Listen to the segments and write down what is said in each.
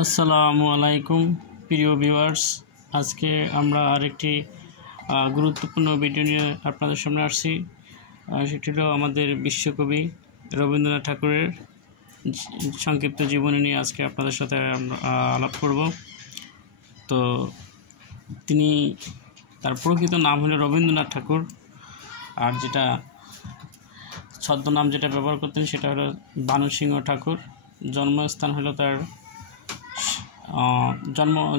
আসসালামু আলাইকুম প্রিয় ভিউয়ার্স, আজকে আমরা আরেকটি গুরুত্বপূর্ণ ভিডিও নিয়ে আপনাদের সামনে আসছি। সেটি হলো আমাদের বিশ্বকবি রবীন্দ্রনাথ ঠাকুরের সংক্ষিপ্ত জীবনী নিয়ে আজকে আপনাদের সাথে আলাপ করব। তো তিনি তার প্রকৃত নাম হলো রবীন্দ্রনাথ ঠাকুর, আর যেটা ছদ্মনাম যেটা ব্যবহার করতেন সেটা হলো ভানু সিংহ ঠাকুর। জন্মস্থান হলো তার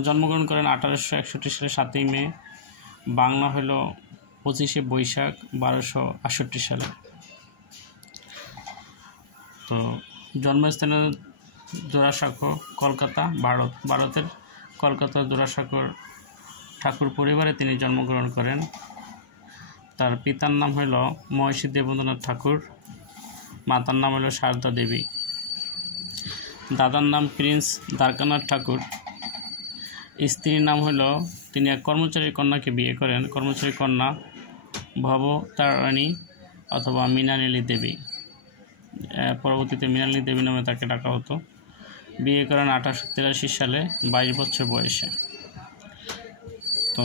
জন্মগ্রহণ করেন 1861 সালে 7ই মে। বাংলা হলো 25শে বৈশাখ 1268 সালে। তো জন্মস্থান জোড়াসাঁকো, কলকাতা, ভারতের কলকাতা জোড়াসাঁকোর ঠাকুর পরিবারে তিনি জন্মগ্রহণ করেন। তার পিতার নাম হলো মহর্ষি দেবেন্দ্রনাথ ঠাকুর, মাতার নাম হলো সারদা দেবী। দাদার নাম প্রিন্স দ্বারকানাথ ঠাকুর। স্ত্রীর নাম হলো, তিনি এক কর্মচারীর কন্যাকে বিয়ে করেন, কর্মচারী কন্যা ভবতারিণী অথবা মৃণালিনী দেবী, পরবর্তীতে মৃণালিনী দেবী নামে তাকে ডাকা হতো। বিয়ে করেন 1883 সালে 22 বছর বয়সে। তো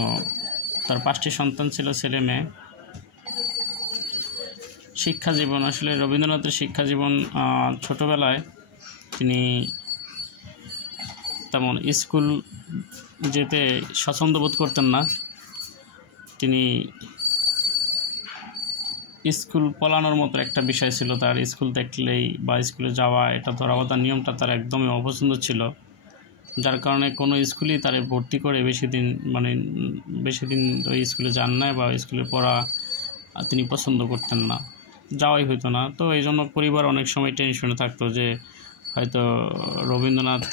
তার 5টি সন্তান ছিল, ছেলে মেয়ে। শিক্ষা জীবন, আসলে রবীন্দ্রনাথের শিক্ষা জীবন ছোটোবেলায় তিনি তেমন স্কুল যেতে স্বচ্ছন্দ বোধ করতেন না। তিনি স্কুল পলানোর মতো একটা বিষয় ছিল তার। স্কুল দেখলেই বা স্কুলে যাওয়া, এটা ধরাবাঁধার নিয়মটা তার একদমই অপছন্দ ছিল, যার কারণে কোনো স্কুলেই তারে ভর্তি করে বেশি দিন ওই স্কুলে যান না বা স্কুলে পড়া তিনি পছন্দ করতেন না, যাওয়াই হতো না। তো এই জন্য পরিবার অনেক সময় টেনশনে থাকতো যে হয়তো রবীন্দ্রনাথ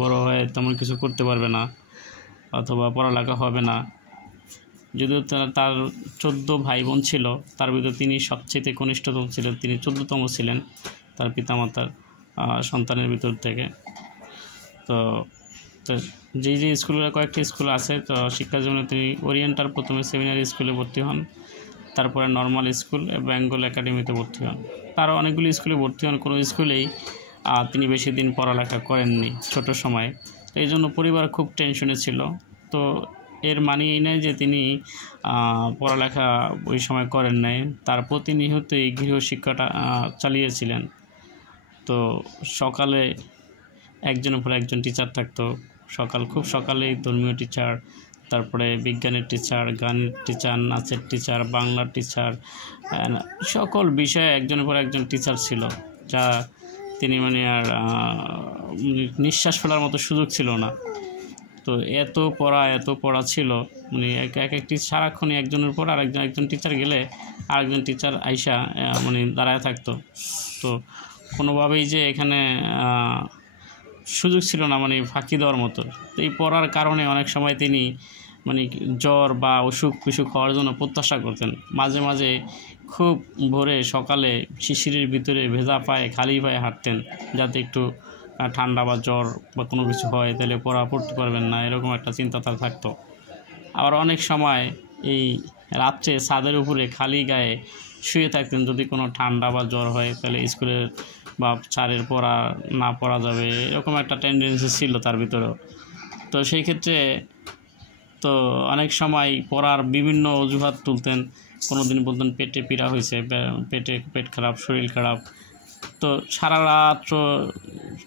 বড় হয়ে তেমন কিছু করতে পারবে না অথবা পড়ালেখা হবে না। যদিও তার 14 ভাই বোন ছিল, তার ভিতরে তিনি সবচেয়ে কনিষ্ঠতম ছিলেন, তিনি 14তম ছিলেন তার পিতামাতার সন্তানের ভিতর থেকে। তো যেই স্কুলগুলো, কয়েকটি স্কুল আছে, তো শিক্ষা জীবনে তিনি ওরিয়েন্টাল প্রথমে সেমিনারি স্কুলে ভর্তি হন, তারপরে নর্মাল স্কুল বেঙ্গল একাডেমিতে ভর্তি হন। তারও অনেকগুলি স্কুলে ভর্তি হন, কোনো স্কুলেই তিনি বেশি দিন পড়ালেখা করেননি ছোট সময়ে। এই জন্য পরিবার খুব টেনশনে ছিল। তো এর মানে এই নয় যে তিনি পড়ালেখা ওই সময় করেন নাই, তার প্রতিনিয়তই গৃহশিক্ষাটা চালিয়েছিলেন। তো সকালে একজনের পর একজন টিচার থাকতো, খুব সকালেই ধর্মীয় টিচার, তারপরে বিজ্ঞানের টিচার, গানের টিচার, নাচের টিচার, বাংলার টিচার, সকল বিষয়ে একজনের পর একজন টিচার ছিল, যা তিনি আর নিঃশ্বাস ফেলার মতো সুযোগ ছিল না। তো এত পড়া ছিল, একটি সারাক্ষণই একজনের পর একজন টিচার গেলে আরেকজন টিচার আইসা দাঁড়ায় থাকতো। তো কোনোভাবেই যে এখানে সুযোগ ছিল না ফাঁকি দেওয়ার মতো। তো এই পড়ার কারণে অনেক সময় তিনি জ্বর বা অসুখ বিসুখ হওয়ার জন্য প্রত্যাশা করতেন। মাঝে মাঝে খুব ভোরে সকালে শিশিরের ভিতরে ভেজা পায়ে, খালি পায়ে হাঁটতেন, যাতে একটু ঠান্ডা বা জ্বর বা কোনো কিছু হয় তাহলে পড়তে পারবেন না, এরকম একটা চিন্তা তার থাকতো। আবার অনেক সময় এই রাত্রে ছাদের উপরে খালি গায়ে শুয়ে থাকতেন, যদি কোনো ঠান্ডা বা জ্বর হয় তাহলে স্কুলের বা স্যারের পড়া যাবে, এরকম একটা টেন্ডেন্সি ছিল তার ভিতরেও। তো সেই ক্ষেত্রে তো অনেক সময় পড়ার বিভিন্ন অজুহাত তুলতেন। কোনো দিন বলতেন পেটে পীড়া হয়েছে, পেট খারাপ, শরীর খারাপ। তো সারা রাত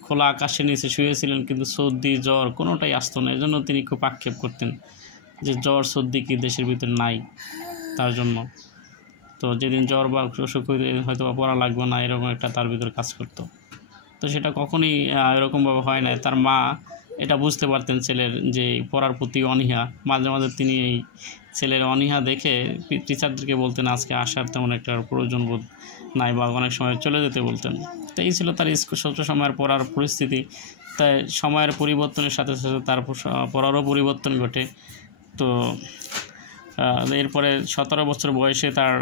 খোলা আকাশের নিচে শুয়েছিলেন, কিন্তু সর্দি জ্বর কোনোটাই আসতো না। এজন্য তিনি খুব আক্ষেপ করতেন যে জ্বর সর্দি কি দেশের ভিতরে নাই তার জন্য। তো যেদিন জ্বর বা অসুখ হয়তো বা পড়া লাগবে না, এরকম একটা তার ভিতরে কাজ করতো। তো সেটা কখনই এরকমভাবে হয় না। তার মা এটা বুঝতে পারতেন ছেলের যে পড়ার প্রতি অনীহা। মাঝে মাঝে তিনি এই ছেলের অনীহা দেখে টিচারদেরকে বলতেন আজকে আসার তেমন একটা প্রয়োজন বোধ নাই, বা অনেক সময় চলে যেতে বলতেন। তো এই ছিল তার ছোট সময়ের পড়ার পরিস্থিতি। তাই সময়ের পরিবর্তনের সাথে সাথে তার পড়ারও পরিবর্তন ঘটে। তো এরপরে 17 বছর বয়সে তার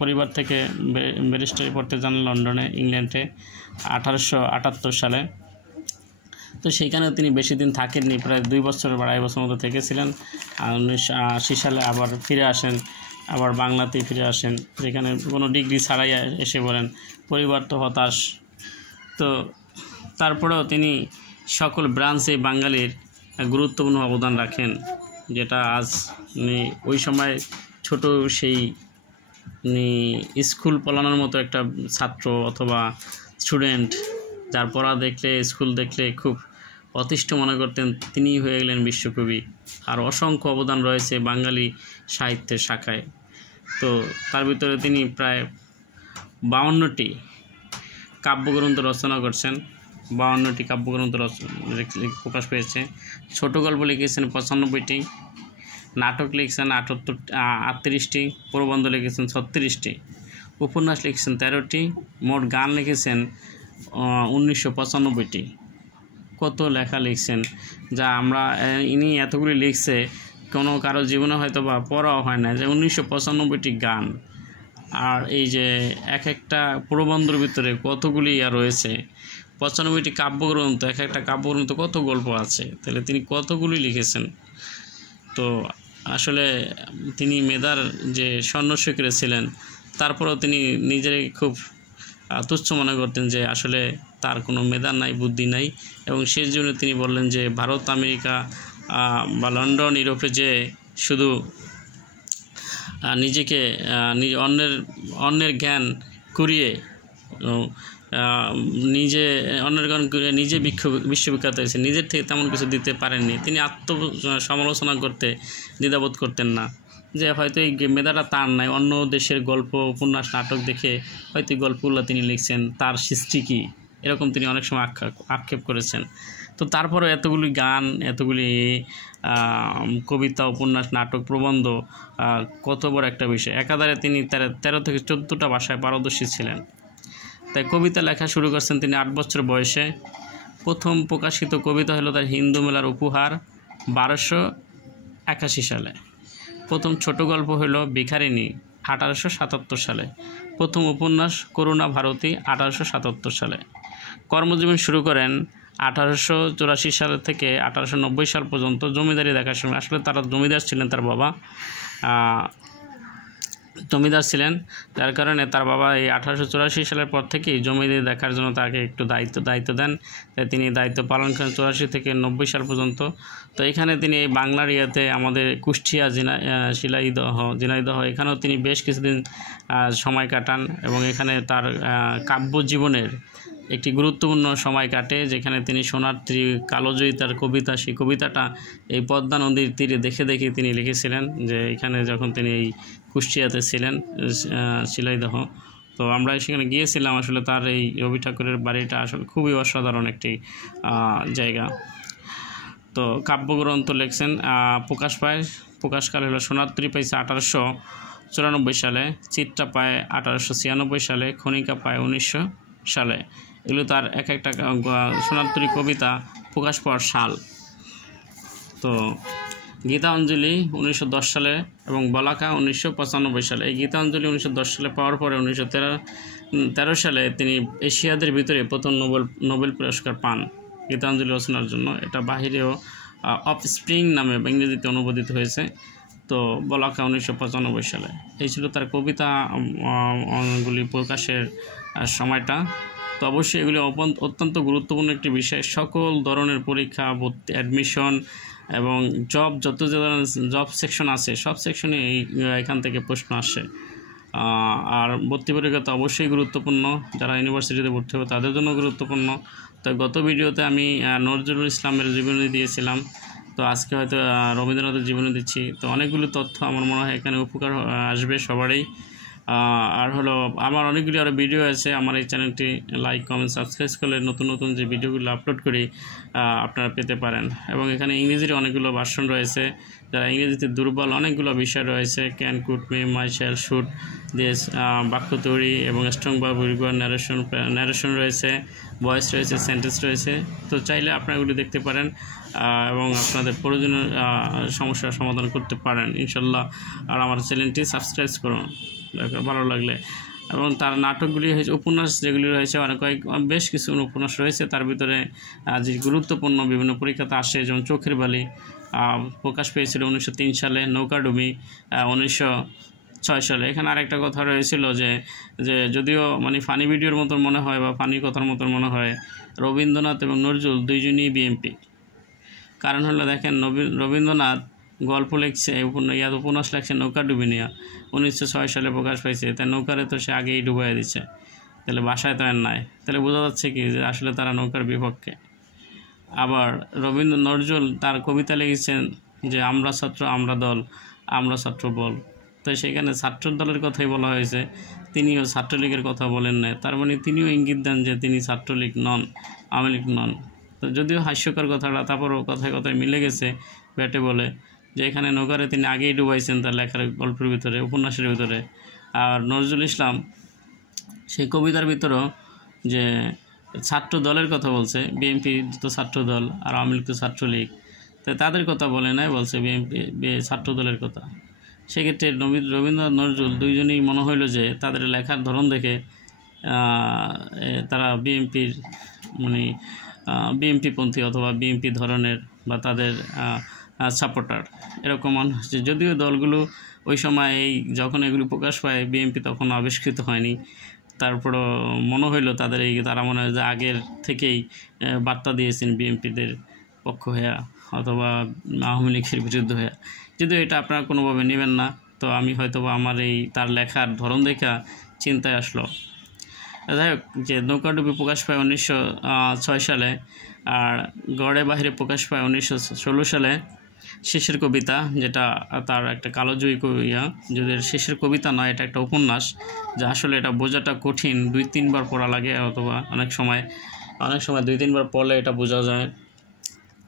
পরিবার থেকে ব্যারিস্টারি পড়তে যান লন্ডনে, ইংল্যান্ডে 1878 সালে। তো সেইখানেও তিনি বেশি দিন থাকেননি, প্রায় 2 বছর বা 2.5 বছর মতো থেকেছিলেন। 1980 সালে আবার ফিরে আসেন, আবার বাংলাতেই ফিরে আসেন, যেখানে কোনো ডিগ্রি ছাড়াই এসে বলেন। পরিবার তো হতাশ। তো তারপরেও তিনি সকল ব্রাঞ্চে বাঙালির গুরুত্বপূর্ণ অবদান রাখেন, যেটা আজ ওই সময় ছোট সেই স্কুল পড়ানোর মতো একটা ছাত্র অথবা স্টুডেন্ট যার পড়া দেখলে স্কুল দেখলে খুব অতিষ্ঠ মনে করতেন, তিনি হয়ে গেলেন বিশ্বকবি। আর অসংখ্য অবদান রয়েছে বাঙালি সাহিত্যের শাখায়। তো তার ভিতরে তিনি প্রায় 52টি কাব্যগ্রন্থ রচনা করছেন, 52টি কাব্যগ্রন্থ প্রকাশ পেয়েছে। ছোট গল্প লিখেছেন 95টি, নাটক লিখেছেন 38টি, প্রবন্ধ লিখেছেন 36টি, উপন্যাস লিখেছেন 13টি, মোট গান লিখেছেন 1995টি। কত লেখা লিখছেন, যা আমরা ইনি এতগুলি লিখছে কোনো কারো জীবনে হয়তো বা পড়াও হয় না, যে 1995টি গান। আর এই যে এক একটা প্রবন্ধের ভিতরে কতগুলি রয়েছে, 95টি কাব্যগ্রন্থ, এক একটা কাব্যগ্রন্থ কত গল্প আছে, তাহলে তিনি কতগুলি লিখেছেন। তো আসলে তিনি মেধার যে স্বর্ণশিখরে ছিলেন, তারপরেও তিনি নিজেরই খুব তুচ্ছ মনে করতেন যে আসলে তার কোনো মেধা নাই, বুদ্ধি নাই, এবং সেই জন্য তিনি বললেন যে ভারত, আমেরিকা বা লন্ডন, ইউরোপে যে শুধু নিজেকে অন্যের জ্ঞান কুড়িয়ে নিজে অন্যের জ্ঞান কুড়িয়ে নিজে বিশ্ববিখ্যাত হয়েছে, নিজের থেকে তেমন কিছু দিতে পারেননি। তিনি সমালোচনা করতে দ্বিধাবোধ করতেন না, যে হয়তো এই মেধাটা তার নাই, অন্য দেশের গল্প, উপন্যাস, নাটক দেখে হয়তো এই গল্পগুলো তিনি লিখছেন, তার সৃষ্টি কী, এরকম তিনি অনেক সময় আক্ষেপ করেছেন। তো তারপরে এতগুলি গান, এতগুলি কবিতা, উপন্যাস, নাটক, প্রবন্ধ, কত বড় একটা বিষয়। একাধারে তিনি 13 থেকে 14টা ভাষায় পারদর্শী ছিলেন। তাই কবিতা লেখা শুরু করছেন তিনি 8 বছর বয়সে। প্রথম প্রকাশিত কবিতা হলো তার হিন্দু মেলার উপহার 1281 সালে। প্রথম ছোট গল্প হলো ভিখারিণী 1877 সালে। প্রথম উপন্যাস করুণা ভারতী 1877 সালে। কর্মজীবন শুরু করেন 1884 সাল থেকে 1890 সাল পর্যন্ত জমিদারি দেখার সময়। আসলে তারা জমিদার ছিলেন, তার বাবা জমিদার ছিলেন, যার কারণে তার বাবা এই 1884 সালের পর থেকেই জমিদারি দেখার জন্য তাকে একটু দায়িত্ব দেন। তাই তিনি দায়িত্ব পালন করেন 84 থেকে 90 সাল পর্যন্ত। তো এখানে তিনি এই বাংলার আমাদের কুষ্টিয়া, ঝিনাইদহ এখানেও তিনি বেশ কিছুদিন সময় কাটান, এবং এখানে তার কাব্য জীবনের একটি গুরুত্বপূর্ণ সময় কাটে, যেখানে তিনি সোনার কালোজয়ী তার কবিতা, সেই কবিতাটা এই পদ্মা নদীর তীরে দেখে তিনি লিখেছিলেন, যে এখানে যখন তিনি এই কুষ্টিয়াতে ছিলেন, ঝিনাইদহ। তো আমরা সেখানে গিয়েছিলাম। আসলে তার এই রবি ঠাকুরের বাড়িটা আসলে খুবই অসাধারণ একটি জায়গা। তো কাব্যগ্রন্থ লিখছেন, প্রকাশকাল হলো সোনারতরী পাইছে 1894 সালে, চিত্রা পায় 1896 সালে, খনিকা পায় 1900 সালে। এগুলো তার এক একটা সোনারতরী কবিতা প্রকাশ পাওয়ার সাল। তো গীতাঞ্জলি 1910 সালে এবং বলাকা 1995 সালে। এই গীতাঞ্জলি 1910 সালে পাওয়ার পরে 1913 সালে তিনি এশিয়াদের ভিতরে প্রথম নোবেল পুরস্কার পান গীতাঞ্জলি রচনার জন্য। এটা বাহিরেও অফস্প্রিং নামে ইংরেজিতে অনুবাদিত হয়েছে। তো বলাকা 1995 সালে। এই ছিল তার কবিতাগুলি প্রকাশের সময়টা। তো অবশ্যই এগুলি অত্যন্ত গুরুত্বপূর্ণ একটি বিষয়। সকল ধরনের পরীক্ষা, অ্যাডমিশন এবং যত ধরনের জব সেকশন আছে, সব সেকশনে এখান থেকে প্রশ্ন আসে। আর ভর্তি পরীক্ষা তো অবশ্যই গুরুত্বপূর্ণ, যারা ইউনিভার্সিটিতে ভর্তি হবে তাদের জন্য গুরুত্বপূর্ণ। তো গত ভিডিওতে আমি নজরুল ইসলামের জীবনী দিয়েছিলাম, তো আজকে হয়তো রবীন্দ্রনাথের জীবনী দিচ্ছি। তো অনেকগুলো তথ্য আমার মনে হয় এখানে উপকার আসবে সবারই। আর হলো আমার অনেকগুলি আরও ভিডিও আছে। আমার এই চ্যানেলটি লাইক, কমেন্ট, সাবস্ক্রাইব করলে নতুন যে ভিডিওগুলো আপলোড করি আপনারা পেতে পারেন। এবং এখানে ইংরেজির অনেকগুলো ভার্সন রয়েছে, যারা ইংরেজিতে দুর্বল অনেকগুলো বিষয় রয়েছে। Can, could, May, my, shall, should, this, বাক্য তৈরি এবং স্ট্রং বা উইর্গর ন্যারেশন রয়েছে, ভয়েস রয়েছে, সেন্টেন্স রয়েছে। তো চাইলে আপনারা এগুলি দেখতে পারেন এবং আপনাদের প্রয়োজনীয় সমস্যার সমাধান করতে পারেন ইনশাল্লাহ। আর আমার চ্যানেলটি সাবস্ক্রাইব করুন ভালো লাগলে। এবং তার নাটকগুলি হয়েছে, উপন্যাস যেগুলি রয়েছে বেশ কিছু উপন্যাস রয়েছে। তার ভিতরে যে গুরুত্বপূর্ণ বিভিন্ন পরীক্ষাতে আসে, যেমন চোখের বালি প্রকাশ পেয়েছিল 1903 সালে, নৌকাডুবি সালে। এখানে আরেকটা কথা রয়েছিল যে যদিও মানে ফানি ভিডিওর মতন মনে হয় বা ফানি কথার মতন মনে হয়, রবীন্দ্রনাথ এবং নজরুল দুইজনই বিএনপি। কারণ হলো দেখেন, রবীন্দ্রনাথ গল্প লিখছে, উপন্যাস লিখছে নৌকা ডুবি নিয়ে, 1906 সালে প্রকাশ পাইছে। তাই নৌকারে তো সে আগেই ডুবাই দিচ্ছে, তাহলে বাসায় তো আর নাই, তাহলে বোঝা যাচ্ছে কি যে আসলে তারা নৌকার বিপক্ষে। আবার নজরুল তার কবিতা লিখেছেন যে আমরা ছাত্র আমরা দল, আমরা ছাত্র বল। তো সেখানে ছাত্র দলের কথাই বলা হয়েছে, তিনিও ছাত্রলীগের কথা বলেন না। তার মানে তিনিও ইঙ্গিত দেন যে তিনি ছাত্রলীগ নন, আওয়ামী লীগ নন। তো যদিও হাস্যকর কথাটা, তারপরও কথায় কথায় মিলে গেছে ব্যাটে বলে, যে এখানে নৌকারে তিনি আগেই ডুবাইছেন তার লেখার গল্পের ভিতরে, উপন্যাসের ভিতরে। আর নজরুল ইসলাম সেই কবিতার ভিতরেও যে ছাত্র দলের কথা বলছে, বিএনপি তো ছাত্র দল আর আওয়ামী লীগ তো ছাত্রলীগ, তো তাদের কথা বলে নাই, বলছে বিএনপি ছাত্র দলের কথা। সেক্ষেত্রে রবীন্দ্রনাথ নজরুল দুইজনেই মনে হইল যে তাদের লেখার ধরন দেখে তারা বিএনপির মানে বিএনপিপন্থী অথবা বিএনপি ধরনের বা তাদের সাপোর্টার এরকম মনে হচ্ছে। যদিও দলগুলো ওই সময় যখন এগুলো প্রকাশ পায়, বিএনপি তখন আবিষ্কৃত হয়নি, তারপরও মনে হইলো তারা মনে হয় যে আগের থেকেই বার্তা দিয়েছেন বিএনপিদের পক্ষ হয়ে অথবা আওয়ামী লীগের বিরুদ্ধে হয়ে। যদিও এটা আপনারা কোনোভাবে নেবেন না, তো আমি হয়তো আমার তার লেখার ধরন দেখা চিন্তায় আসলো। যাই হোক, যে নৌকাডুবি প্রকাশ পায় 1906 সালে, আর গড়ে বাহিরে প্রকাশ পায় 1916 সালে। শেষের কবিতা, যেটা তার একটা কালোজয়ী যদি শেষের কবিতা নয়, এটা একটা উপন্যাস, যা আসলে এটা বোঝাটা কঠিন, 2-3 বার পড়া লাগে, অথবা অনেক সময় 2-3 বার পড়লে এটা বোঝা যায়।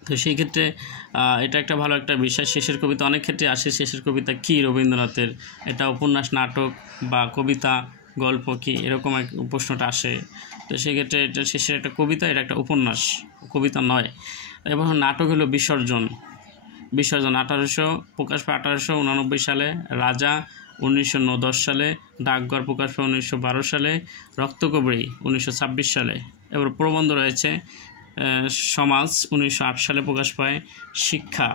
তো সেই ক্ষেত্রে এটা একটা ভালো একটা বিষয়। শেষের কবিতা অনেক ক্ষেত্রে আসে, শেষের কবিতা কি রবীন্দ্রনাথের, এটা উপন্যাস, নাটক বা কবিতা, গল্প কি, এরকম এক প্রশ্নটা আসে। তো সেক্ষেত্রে এটা শেষের একটা কবিতা, এটা একটা উপন্যাস, কবিতা নয়। এবং নাটক হলো বিসর্জন। প্রকাশ পায় 1889 সালে, রাজা 1910 সালে, ডাকঘর প্রকাশ পায় 1912 সালে, রক্তকবরী 1926 সালে। এবার প্রবন্ধ রয়েছে সমাজ 1908 সালে প্রকাশ পায়, শিক্ষা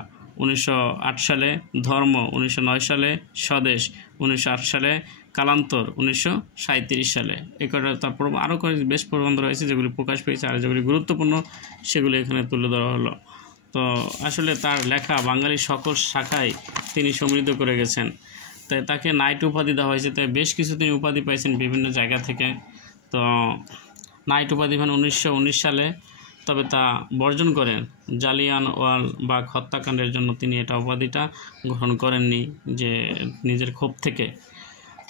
1908 সালে, ধর্ম 1909 সালে, স্বদেশ 1908 সালে, কালান্তর 1937 সালে। এই কটা তারপর আরও বেশ প্রবন্ধ রয়েছে যেগুলি প্রকাশ পেয়েছে, আর যেগুলি গুরুত্বপূর্ণ সেগুলি এখানে তুলে ধরা হলো। তো আসলে তার লেখা বাঙালির সকল শাখায় তিনি সমৃদ্ধ করে গেছেন। তাই তাকে নাইট উপাধি দেওয়া হয়েছে। তাই বেশ কিছু তিনি উপাধি পাইছেন বিভিন্ন জায়গা থেকে। তো নাইট উপাধি পান 1919 সালে, তবে তা বর্জন করেন। জালিয়ানওয়ালাবাগ হত্যাকাণ্ডের জন্য তিনি এটা উপাধিটা গ্রহণ করেননি, যে নিজের ক্ষোভ থেকে।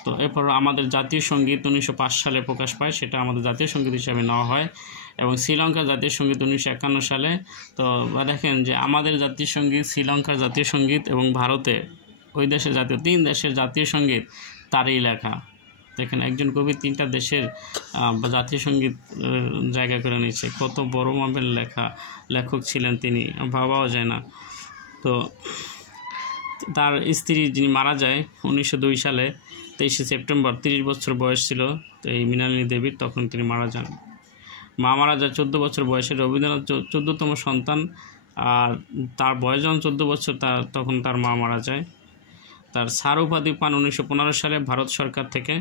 তো এরপর আমাদের জাতীয় সঙ্গীত 1905 সালে প্রকাশ পায়, সেটা আমাদের জাতীয় সঙ্গীত হিসাবে নেওয়া হয়। এবং শ্রীলঙ্কার জাতীয় সঙ্গীত 1951 সালে। তো দেখেন যে আমাদের জাতীয় সঙ্গীত, শ্রীলঙ্কার জাতীয় সঙ্গীত এবং ভারতে ওই দেশের জাতীয় 3 দেশের জাতীয় সঙ্গীত তারই লেখা। দেখেন একজন কবি 3টা দেশের জাতীয় সঙ্গীত জায়গা করে নিয়েছে। কত বড় মাপের লেখক ছিলেন তিনি, ভাবাও যায় না। তো তার স্ত্রী যিনি মারা যায় 1902 সালে 23 সেপ্টেম্বর, 30 বছর বয়স ছিল তো এই মৃণালিনী দেবীর, তখন তিনি মারা যান। মা মারা যায় 14 বছর বয়সে। রবীন্দ্রনাথ 14তম সন্তান, আর তার বয়স যখন 14 বছর তখন তার মা মারা যায়। তার স্যার উপাধি পান 1915 সালে ভারত সরকার থেকে।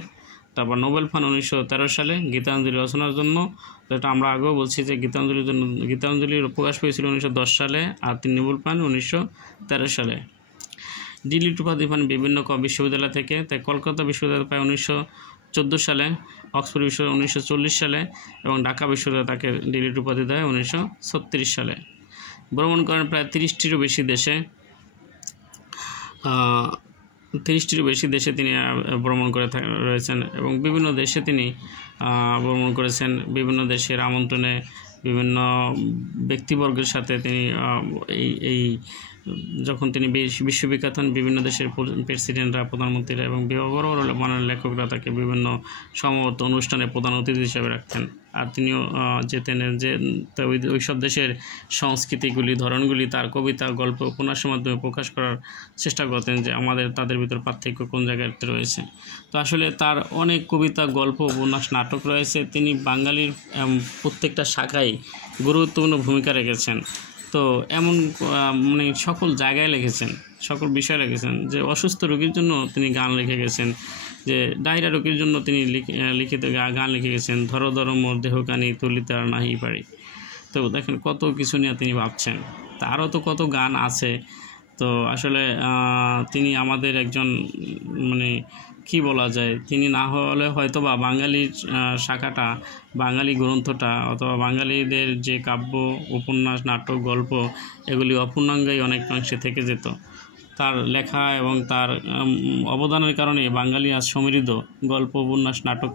তারপর নোবেল পান 1913 সালে গীতাঞ্জলি রচনার জন্য। যেটা আমরা আগেও বলছি যে গীতাঞ্জলি প্রকাশ পেয়েছিল 1910 সালে, আর তিনি নোবেল পান 1913 সালে। ডিলিট উপাধি পান বিভিন্ন বিশ্ববিদ্যালয় থেকে। তাই কলকাতা বিশ্ববিদ্যালয় পায় 1914 সালে, অক্সফোর্ড বিশ্ববিদ্যালয় 1940 সালে এবং ঢাকা বিশ্ববিদ্যালয় তাকে ডিলিট উপাধি দেয় 1936 সালে। ভ্রমণ করেন প্রায় 30টিরও বেশি দেশে। 30টিরও বেশি দেশে তিনি ভ্রমণ করে রয়েছেন এবং বিভিন্ন দেশে তিনি ভ্রমণ করেছেন। বিভিন্ন দেশের আমন্ত্রণে বিভিন্ন ব্যক্তিবর্গের সাথে তিনি যখন তিনি বিশ্ববিখ্যাত হন, বিভিন্ন দেশের প্রেসিডেন্টরা, প্রধানমন্ত্রীরা এবং বড় বড় মানের লেখকরা তাকে বিভিন্ন সম্ভবত অনুষ্ঠানে প্রধান অতিথি হিসেবে রাখতেন। আর তিনিও যেতেন যে ওই সব দেশের সংস্কৃতিগুলি ধরনগুলি তার কবিতা গল্প উপন্যাসের মাধ্যমে প্রকাশ করার চেষ্টা করতেন যে তাদের ভিতর পার্থক্য কোন জায়গাতে রয়েছে। তো আসলে তার অনেক কবিতা গল্প উপন্যাস নাটক রয়েছে। তিনি বাঙালির প্রত্যেকটা শাখায় গুরুত্বপূর্ণ ভূমিকা রেখেছেন। তো এমন মানে সকল জায়গায় লিখেছেন, সকল বিষয়ে লিখেছেন। যে অসুস্থ রোগীর জন্য তিনি গান লিখে গেছেন, যে ডায়রিয়া রোগীর জন্য তিনি লিখিত গান লিখে গেছেন, ধরো ধরো মোর দেহকানি তুলিতে আর নাহি পারি। তো দেখেন কত কিছু নিয়ে তিনি ভাবছেন, তারও তো কত গান আছে। তো আসলে তিনি আমাদের একজন মানে কি বলা যায়, তিনি না হলে হয়তো বা বাঙালির শাখাটা, বাঙালি গ্রন্থটা অথবা বাঙালিদের যে কাব্য উপন্যাস নাটক গল্প এগুলি অপূর্ণাঙ্গই অনেকাংশে থেকে যেত। তার লেখা এবং তার অবদানের কারণে বাঙালি আজ সমৃদ্ধ গল্প উপন্যাস নাটক।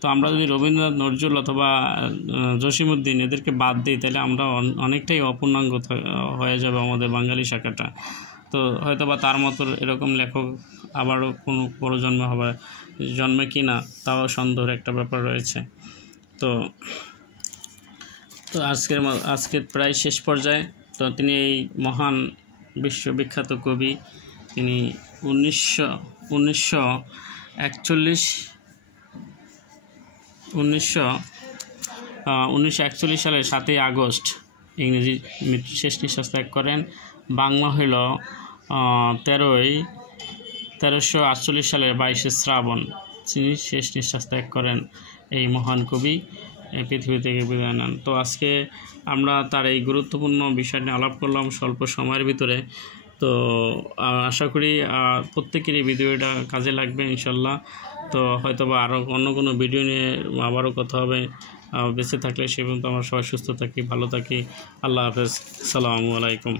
তো আমরা যদি রবীন্দ্রনাথ নজরুল অথবা জসিমউদ্দিন এদেরকে বাদ দিই তাহলে আমরা অনেকটাই অপূর্ণাঙ্গ হয়ে যাবে আমাদের বাঙালি শাখাটা। তো হয়তো বা তার মতো এরকম লেখক আবারও কোনো প্রজন্মে জন্মে কি না তাও সন্দেহের একটা ব্যাপার রয়েছে। তো আজকের প্রায় শেষ পর্যায়ে। তো তিনি এই মহান বিশ্ববিখ্যাত কবি, তিনি 1941 সালের 7ই আগস্ট ইংরেজি শেষ নিঃশ্বাস ত্যাগ করেন। বাংলা হইল 1348 সালের 22শে শ্রাবণ তিনি শেষ নিঃশ্বাস ত্যাগ করেন। এই মহান কবি পৃথিবী থেকে বিদায় নেন। তো আজকে আমরা তার এই গুরুত্বপূর্ণ বিষয়টি আলাপ করলাম স্বল্প সময়ের ভিতরে। তো আশা করি প্রত্যেকেরই ভিডিওটা কাজে লাগবে ইনশাল্লাহ। তো হয়তো বা আরও অন্য কোনো ভিডিও নিয়ে আবারও কথা হবে। বেঁচে থাকলে সে পর্যন্ত আমরা সবাই সুস্থ থাকি, ভালো থাকি। আল্লাহ হাফেজ, আসসালামু আলাইকুম।